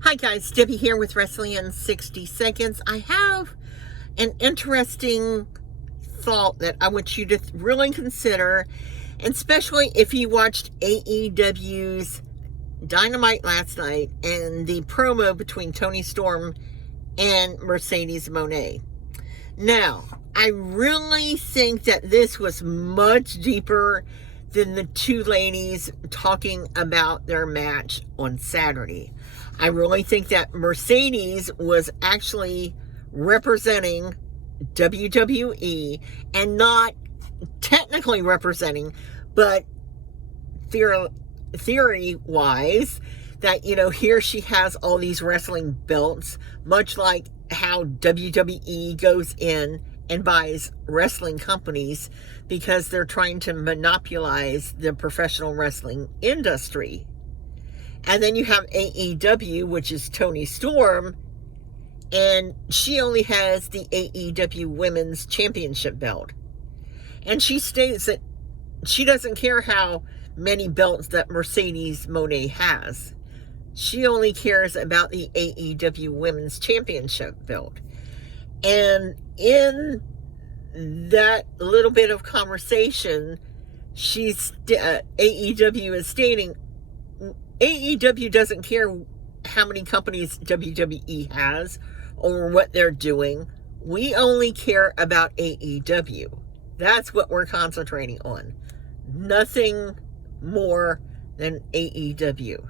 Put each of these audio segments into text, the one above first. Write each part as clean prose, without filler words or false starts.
Hi guys, Debbie here with Wrestling in 60 Seconds. I have an interesting thought that I want you to really consider, especially if you watched AEW's Dynamite last night and the promo between Toni Storm and Mercedes Mone. Now, I really think that this was much deeper than the two ladies talking about their match on Saturday. I really think that Mercedes was actually representing WWE and not technically representing, but theory-wise, that, here she has all these wrestling belts, much like how WWE goes in and buys wrestling companies because they're trying to monopolize the professional wrestling industry. And then you have AEW, which is Toni Storm, and she only has the AEW Women's Championship belt. And she states that she doesn't care how many belts that Mercedes Mone has. She only cares about the AEW Women's Championship belt. And in that little bit of conversation, AEW is stating, AEW doesn't care how many companies WWE has or what they're doing. We only care about AEW. That's what we're concentrating on. Nothing more than AEW.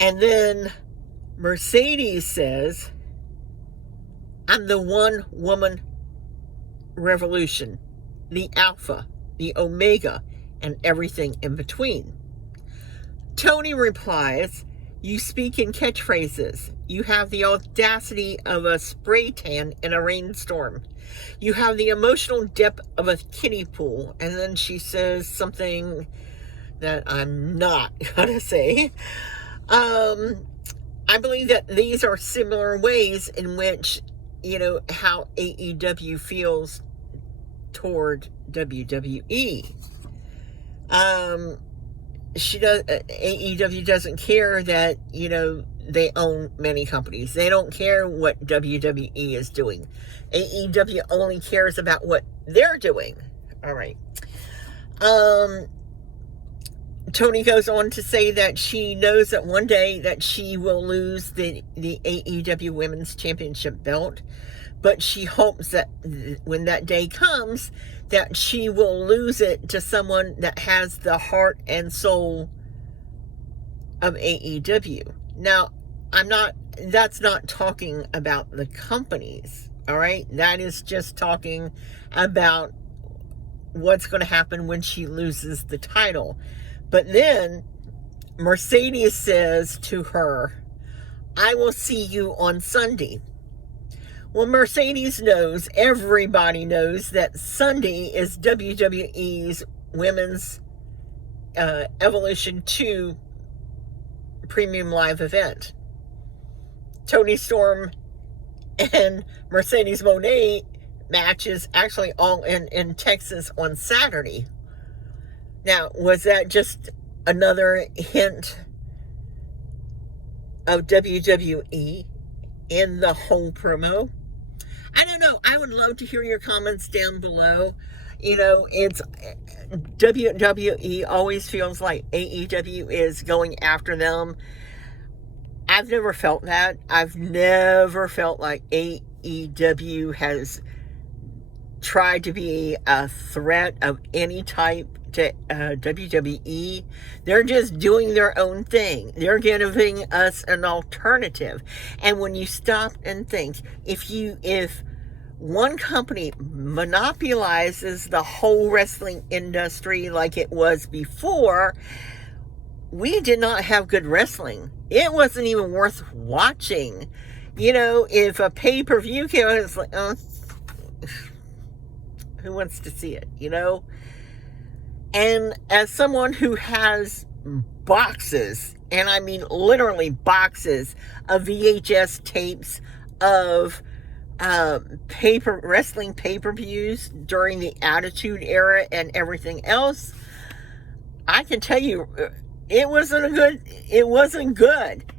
And then Mercedes says, I'm the one woman revolution, the alpha, the omega, and everything in between. Toni replies, you speak in catchphrases. You have the audacity of a spray tan in a rainstorm. You have the emotional depth of a kiddie pool. And then she says something that I'm not going to say. I believe that these are similar ways in which, how AEW feels toward WWE. AEW doesn't care that, they own many companies. They don't care what WWE is doing. AEW only cares about what they're doing. All right. Toni goes on to say that she knows that one day that she will lose the AEW Women's Championship belt, but she hopes that when that day comes, that she will lose it to someone that has the heart and soul of AEW. Now, that's not talking about the companies, all right? That is just talking about what's going to happen when she loses the title. But then Mercedes says to her, I will see you on Sunday. Well, Mercedes knows, everybody knows, that Sunday is WWE's Women's Evolution 2 Premium Live event. Toni Storm and Mercedes Mone match is actually all in Texas on Saturday. Now, was that just another hint of WWE in the whole promo? I don't know. I would love to hear your comments down below. It's WWE always feels like AEW is going after them. I've never felt that. I've never felt like AEW has tried to be a threat of any type to WWE. They're just doing their own thing. They're giving us an alternative. And when you stop and think, if one company monopolizes the whole wrestling industry like it was before, we did not have good wrestling. It wasn't even worth watching. If a pay-per-view came out, it's like, who wants to see it, And as someone who has boxes, and I mean literally boxes of VHS tapes of wrestling pay-per-views during the Attitude Era and everything else, I can tell you it wasn't good.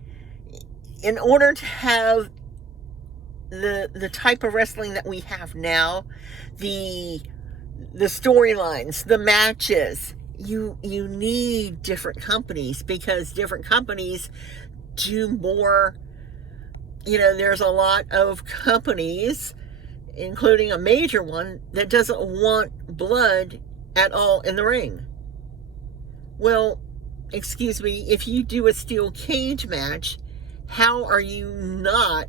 in order to have the type of wrestling that we have now, the storylines, the matches, you need different companies, because different companies do more. There's a lot of companies, including a major one, that doesn't want blood at all in the ring. Well, excuse me, if you do a steel cage match, how are you not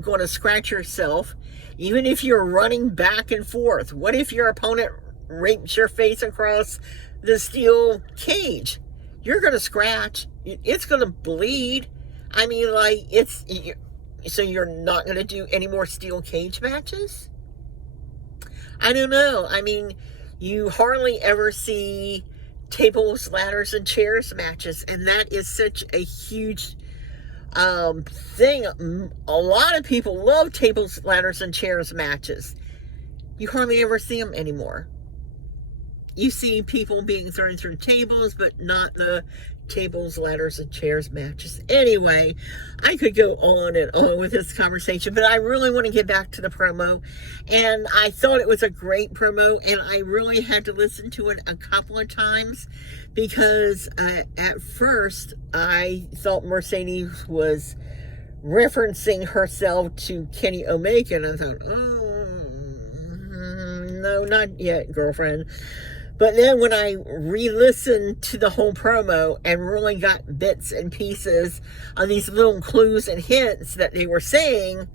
going to scratch yourself, even if you're running back and forth? What if your opponent rapes your face across the steel cage? You're going to scratch. It's going to bleed. I mean, so you're not going to do any more steel cage matches? I don't know. I mean, you hardly ever see tables, ladders, and chairs matches, and that is such a huge thing. A lot of people love tables, ladders, and chairs matches. You hardly ever see them anymore. You see people being thrown through tables, but not the tables, ladders, and chairs matches. Anyway, I could go on and on with this conversation, but I really want to get back to the promo. And I thought it was a great promo, and I really had to listen to it a couple of times, because at first I thought Mercedes was referencing herself to Kenny Omega, and I thought, no, not yet, girlfriend. But then when I re-listened to the whole promo and really got bits and pieces of these little clues and hints that they were saying,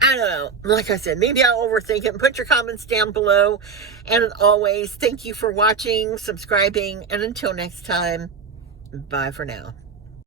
I don't know. Like I said, maybe I'll overthink it. Put your comments down below. And as always, thank you for watching, subscribing, and until next time, bye for now.